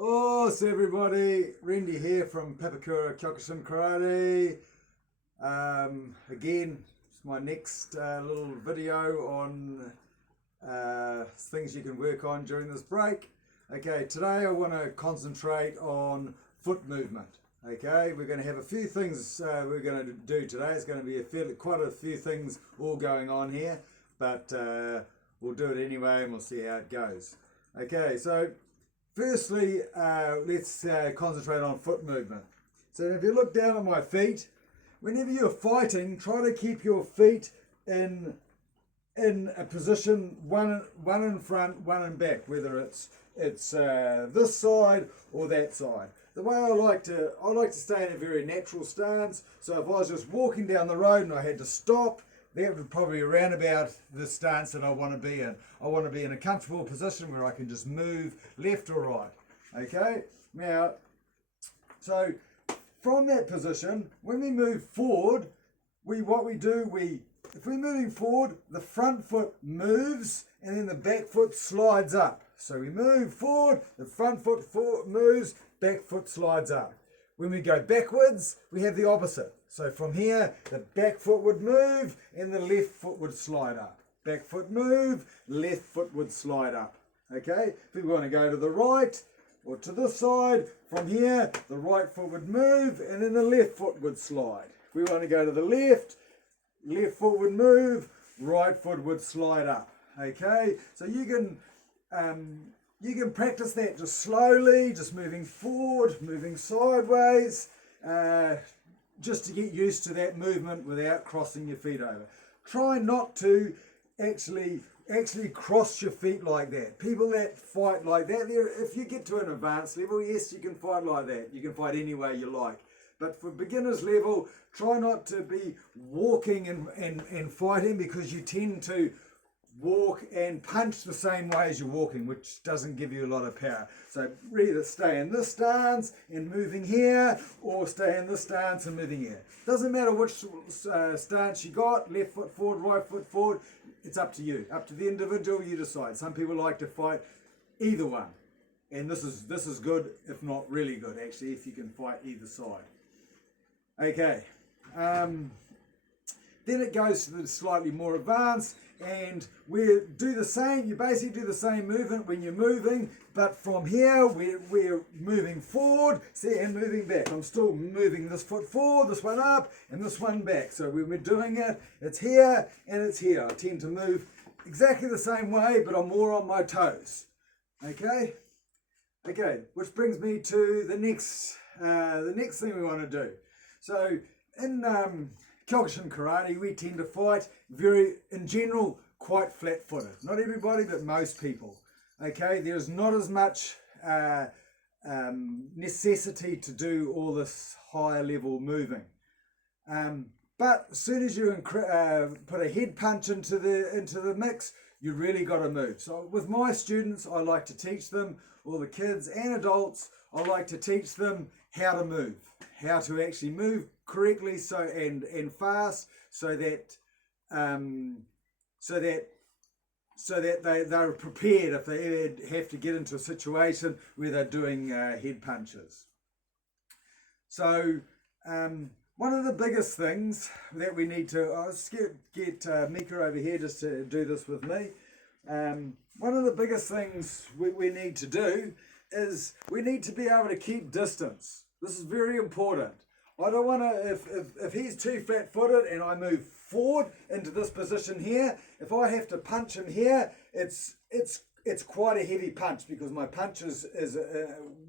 Oh, so everybody, Randy here from Papakura Kyokushin Karate. Again, it's my next little video on things you can work on during this break. Okay, today I want to concentrate on foot movement. Okay, we're going to have a few things we're going to do today. It's going to be quite a few things all going on here, but we'll do it anyway and we'll see how it goes. Okay, so firstly, let's concentrate on foot movement. So if you look down at my feet, whenever you're fighting, try to keep your feet in a position one in front, one in back, whether it's this side or that side. The way I like to stay in a very natural stance. So if I was just walking down the road and I had to stop, that would probably be around about the stance that I want to be in. I want to be in a comfortable position where I can just move left or right. Okay? Now, so from that position, when we move forward, if we're moving forward, the front foot moves and then the back foot slides up. So we move forward, the front foot moves, back foot slides up. When we go backwards, we have the opposite. So from here, the back foot would move and the left foot would slide up. Back foot move, left foot would slide up. Okay? If we want to go to the right or to this side, from here, the right foot would move and then the left foot would slide. If we want to go to the left foot would move, right foot would slide up. Okay? So you can practice that just slowly, just moving forward, moving sideways, just to get used to that movement without crossing your feet over. Try not to actually cross your feet like that. People that fight like that, if you get to an advanced level, yes, you can fight like that. You can fight any way you like. But for beginners level, try not to be walking and fighting, because you tend to walk and punch the same way as you're walking, which doesn't give you a lot of power. So either stay in this stance and moving here, or stay in this stance and moving here. Doesn't matter which stance you got, left foot forward, right foot forward, it's up to you. Up to the individual, you decide. Some people like to fight either one. And this is good, if not really good, actually, if you can fight either side. Okay. Then it goes to the slightly more advanced, and we do the same. You basically do the same movement when you're moving, but from here we're moving forward, see, and moving back. I'm still moving this foot forward, this one up, and this one back. So when we're doing it, it's here and it's here. I tend to move exactly the same way, but I'm more on my toes. Okay? Okay, which brings me to the next thing we want to do. So in Kyokushin Karate, we tend to fight in general, quite flat-footed. Not everybody, but most people. Okay, there's not as much necessity to do all this higher level moving. But as soon as you put a head punch into the mix, you really got to move. So with my students, I like to teach them, all the kids and adults, I like to teach them how to move, how to actually move correctly, and fast, so that they're prepared if they ever have to get into a situation where they're doing head punches. So one of the biggest things that we need to, let's get Mika over here just to do this with me. One of the biggest things we need to do is we need to be able to keep distance. This is very important. I don't want to, if he's too flat-footed and I move forward into this position here, if I have to punch him here, it's quite a heavy punch, because my punch is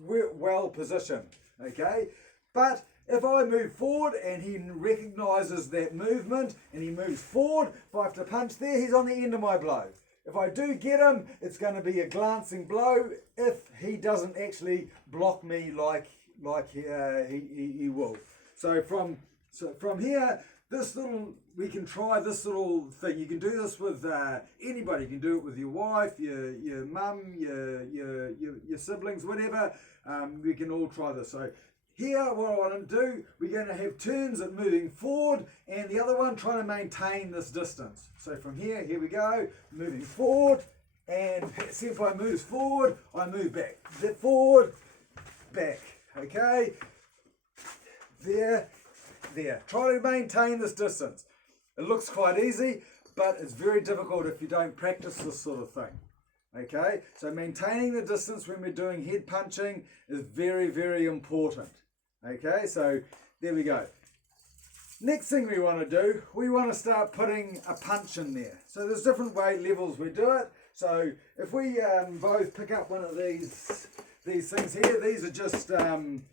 well positioned, okay? But if I move forward and he recognises that movement and he moves forward, if I have to punch there, he's on the end of my blow. If I do get him, it's going to be a glancing blow if he doesn't actually block me like he will. So from here, we can try this little thing. You can do this with anybody. You can do it with your wife, your mum, your siblings, whatever. We can all try this. So here, what I want to do, we're going to have turns of moving forward, and the other one trying to maintain this distance. So from here we go, moving forward, and see if I move forward, I move back. Forward, back. Okay, there. Try to maintain this distance. It looks quite easy, but it's very difficult if you don't practice this sort of thing. Okay, so maintaining the distance when we're doing head punching is very, very important. Okay, so there we go. Next thing we want to do, we want to start putting a punch in there. So there's different weight levels we do it. So if we both pick up one of these things here, these are just foam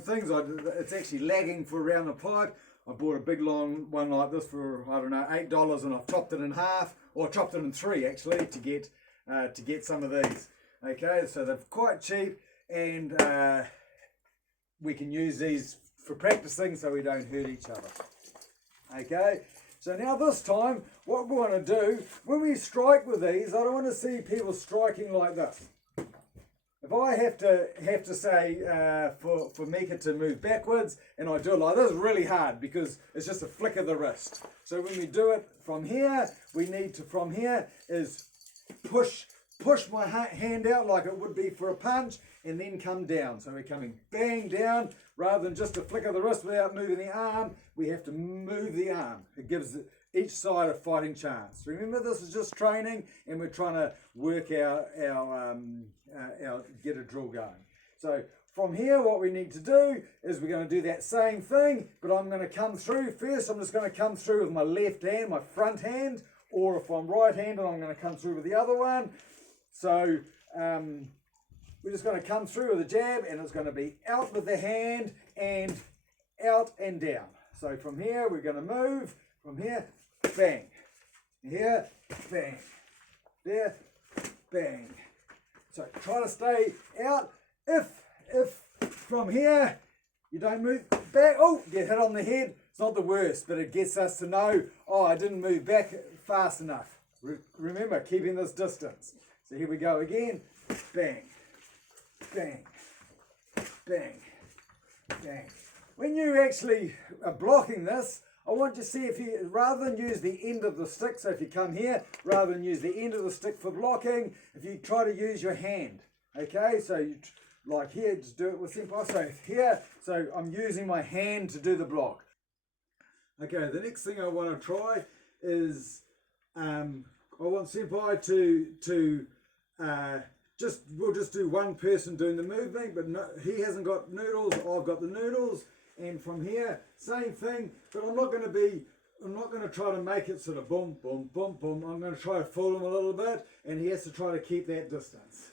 things. It's actually lagging for around the pipe. I bought a big long one like this for, I don't know, $8, and I've chopped it in half, or chopped it in 3 actually to get some of these. Okay, so they're quite cheap, and we can use these for practicing so we don't hurt each other. Okay, so now this time what we want to do, when we strike with these, I don't want to see people striking like this. If I have to say for Mika to move backwards, and I do it like this, it's really hard because it's just a flick of the wrist. So when we do it from here, we need to, from here, is push my hand out like it would be for a punch, and then come down. So we're coming bang down, rather than just a flick of the wrist without moving the arm. We have to move the arm. It gives each side a fighting chance. Remember, this is just training, and we're trying to work our get a drill going. So from here, what we need to do is we're going to do that same thing, but I'm going to come through first. I'm just going to come through with my left hand, my front hand, or if I'm right-handed, I'm going to come through with the other one. So we're just going to come through with a jab, and it's going to be out with the hand and out and down. So from here, we're going to move from here, bang, here, bang, there, bang. So try to stay out. If from here you don't move back, oh, get hit on the head, it's not the worst, but it gets us to know, oh, I didn't move back fast enough. Remember, keeping this distance. So here we go again, bang, bang, bang, bang. When you actually are blocking this, I want you to see if you, rather than use the end of the stick, so if you come here, rather than use the end of the stick for blocking, if you try to use your hand, okay? So you, like here, just do it with Senpai. So here, so I'm using my hand to do the block. Okay, the next thing I want to try is, I want Senpai to we'll just do one person doing the movement, but no, he hasn't got noodles, I've got the noodles. And from here, same thing, but I'm not going to try to make it sort of boom, boom, boom, boom. I'm going to try to fool him a little bit, and he has to try to keep that distance.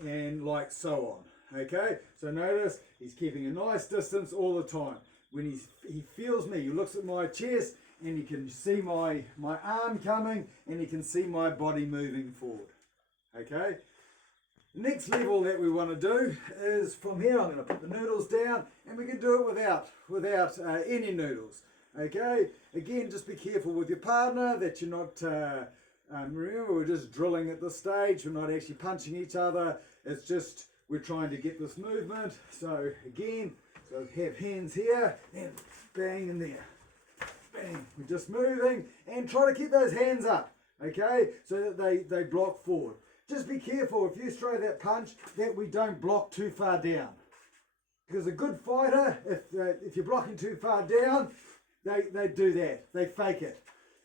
And like so on, okay? So notice, he's keeping a nice distance all the time. When he feels me, he looks at my chest, and you can see my arm coming, and you can see my body moving forward. Okay? The next level that we want to do is from here, I'm going to put the noodles down, and we can do it without any noodles. Okay? Again, just be careful with your partner that you're not, remember we're just drilling at this stage, we're not actually punching each other, it's just we're trying to get this movement. So again, so have hands here, and bang in there. Bang. We're just moving, and try to keep those hands up, okay, so that they block forward. Just be careful if you throw that punch that we don't block too far down, because a good fighter, if you're blocking too far down, they do that. They fake it.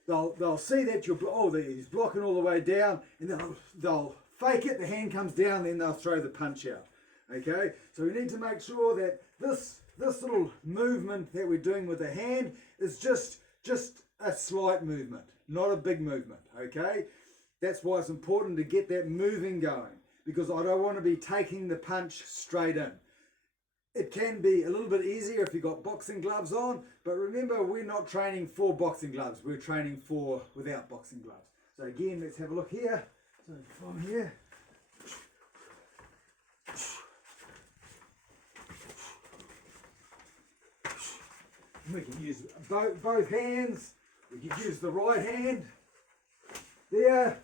They'll see that he's blocking all the way down, and they'll fake it. The hand comes down, then they'll throw the punch out. Okay, so we need to make sure that this little movement that we're doing with the hand is just a slight movement, not a big movement, okay? That's why it's important to get that moving going, because I don't want to be taking the punch straight in. It can be a little bit easier if you've got boxing gloves on, but remember, we're not training for boxing gloves, we're training for without boxing gloves. So again, let's have a look here. So from here, we can use both hands. We can use the right hand there.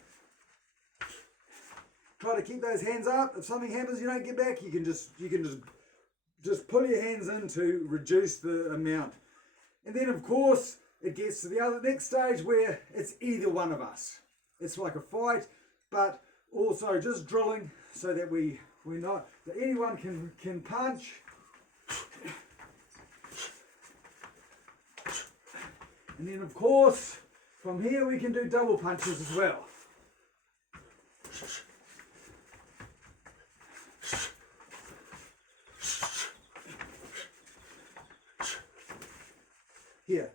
Try to keep those hands up. If something happens, you don't get back. You can just just pull your hands in to reduce the amount. And then of course it gets to the next stage where it's either one of us. It's like a fight, but also just drilling so that we're not, that anyone can punch. And then of course from here we can do double punches as well. Here,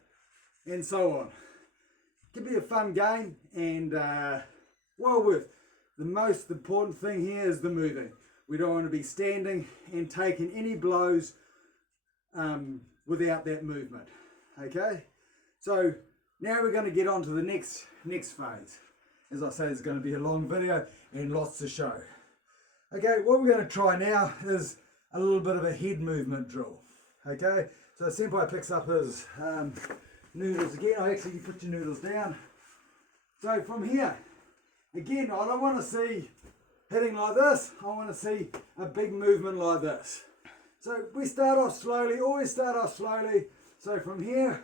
and so on. It can be a fun game, and well worth. The most important thing here is the moving. We don't want to be standing and taking any blows without that movement. Okay, so now we're going to get on to the next phase. As I say, it's going to be a long video and lots to show. Okay, what we're going to try now is a little bit of a head movement drill. Okay, so Senpai picks up his noodles again. I actually put your noodles down. So from here, again, I don't want to see hitting like this. I want to see a big movement like this. So we start off slowly, always start off slowly. So from here,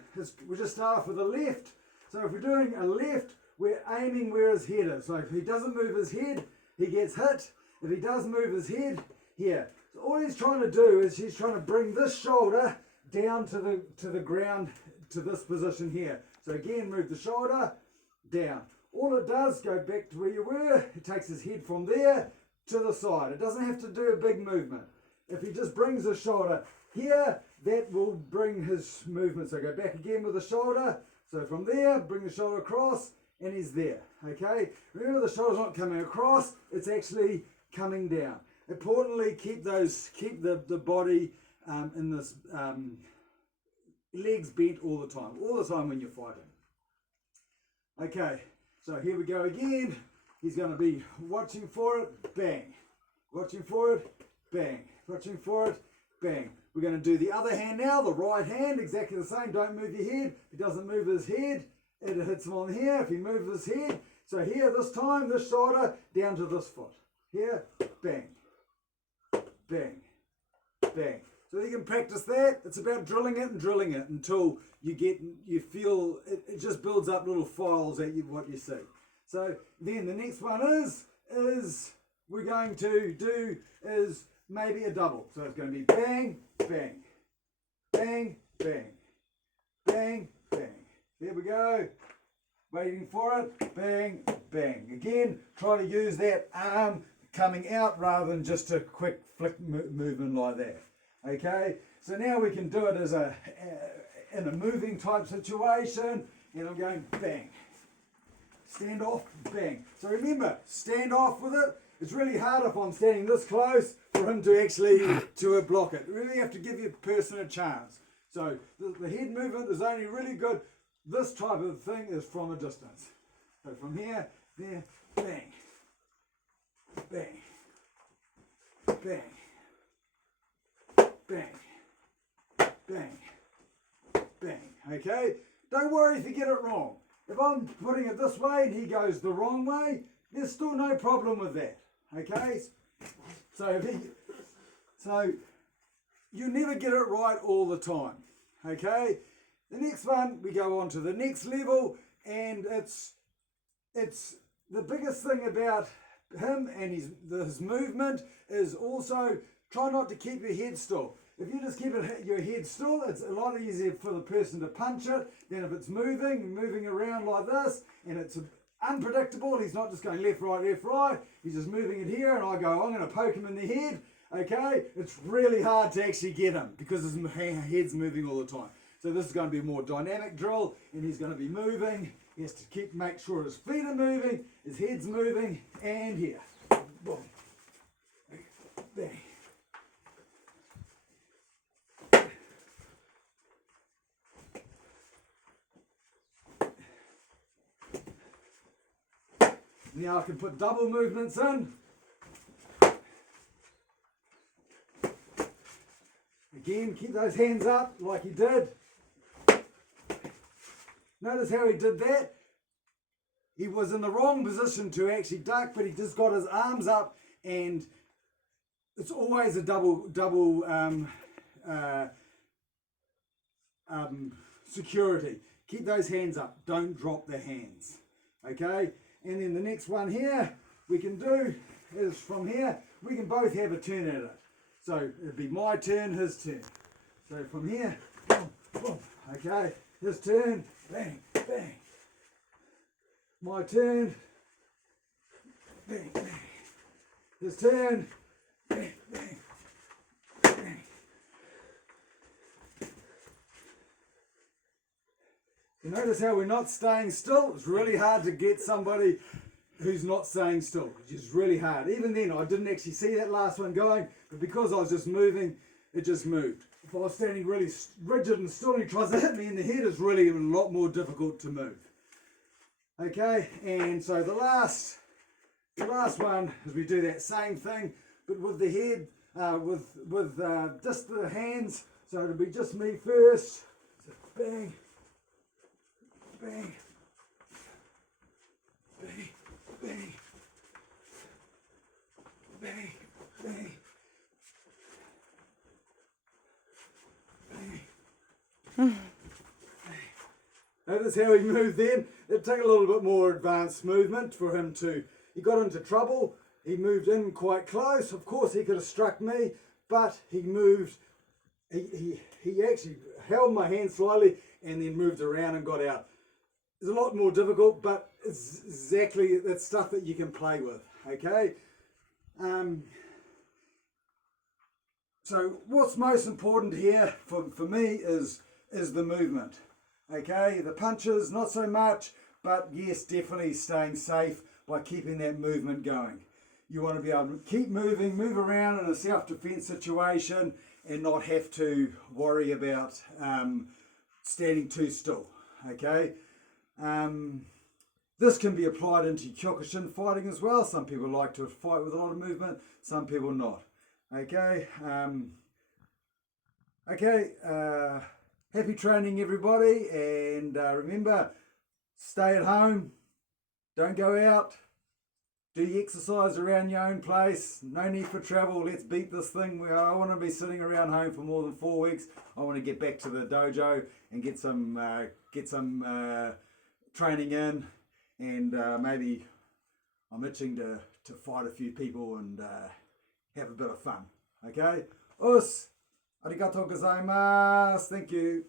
we just start off with a left. So if we're doing a left, we're aiming where his head is. So if he doesn't move his head, he gets hit. If he does move his head, here. So all he's trying to do is he's trying to bring this shoulder down to the ground, to this position here. So again, move the shoulder down. All it does, go back to where you were. It takes his head from there to the side. It doesn't have to do a big movement. If he just brings the shoulder here, that will bring his movement. So go back again with the shoulder. So from there, bring the shoulder across, and he's there. Okay. Remember, the shoulder's not coming across; it's actually coming down. Importantly, keep the body in this legs bent all the time when you're fighting. Okay, so here we go again. He's going to be watching for it, bang. Watching for it, bang. Watching for it, bang. We're going to do the other hand now, the right hand, exactly the same. Don't move your head. If he doesn't move his head, it hits him on here. If he moves his head, so here this time, this shoulder down to this foot. Here, bang, bang, bang. So you can practice that. It's about drilling it until you feel it just builds up little files at what you see. So then the next one is we're going to do is maybe a double. So it's going to be bang, bang, bang, bang, bang, bang. There we go. Waiting for it. Bang, bang. Again, try to use that arm coming out rather than just a quick flick movement like that. Okay, so now we can do it as in a moving type situation, and I'm going bang, stand off, bang. So remember, stand off with it. It's really hard if I'm standing this close for him to actually block it. You really have to give your person a chance. So the head movement is only really good. This type of thing is from a distance. So from here, there, bang, bang, bang. Bang, bang, bang. Okay? Don't worry if you get it wrong. If I'm putting it this way and he goes the wrong way, there's still no problem with that. Okay? So you never get it right all the time. Okay? The next one, we go on to the next level, and it's the biggest thing about him and his movement is also try not to keep your head still. If you just keep your head still, it's a lot easier for the person to punch it than if it's moving around like this, and it's unpredictable. He's not just going left, right. He's just moving it here, and I go, I'm going to poke him in the head. Okay, it's really hard to actually get him because his head's moving all the time. So this is going to be a more dynamic drill, and he's going to be moving. He has to make sure his feet are moving, his head's moving, and here, boom, bang. Now I can put double movements in. Again, keep those hands up like he did. Notice how he did that. He was in the wrong position to actually duck, but he just got his arms up, and it's always a double security. Keep those hands up. Don't drop the hands. Okay? And then the next one here we can do is from here, we can both have a turn at it. So it'd be my turn, his turn. So from here, boom, boom. Okay, his turn, bang, bang. My turn, bang, bang. His turn, bang, bang, bang. You notice how we're not staying still? It's really hard to get somebody who's not staying still. It's just really hard. Even then, I didn't actually see that last one going, but because I was just moving, it just moved. If I was standing really rigid and still and he tries to hit me in the head, it's really a lot more difficult to move. Okay, and so the last one is we do that same thing, but with the head, with just the hands. So it'll be just me first. So bang, bang, bang, bang, bang, bang, bang. Notice how he moved then. It'd take a little bit more advanced movement for him to. He got into trouble. He moved in quite close. Of course, he could have struck me, but he moved. He actually held my hand slightly and then moved around and got out. It's a lot more difficult, but it's exactly that stuff that you can play with. Okay. So what's most important here for me is the movement. Okay, the punches not so much, but yes, definitely staying safe by keeping that movement going. You want to be able to keep moving, move around in a self-defense situation and not have to worry about standing too still. Okay. This can be applied into Kyokushin fighting as well. Some people like to fight with a lot of movement, some people not. Okay. Happy training, everybody, and remember, stay at home, don't go out, do your exercise around your own place, no need for travel. Let's beat this thing. I want to be sitting around home for more than 4 weeks. I want to get back to the dojo and get some training in, and maybe I'm itching to fight a few people and have a bit of fun. Okay? Arigatou gozaimasu. Thank you.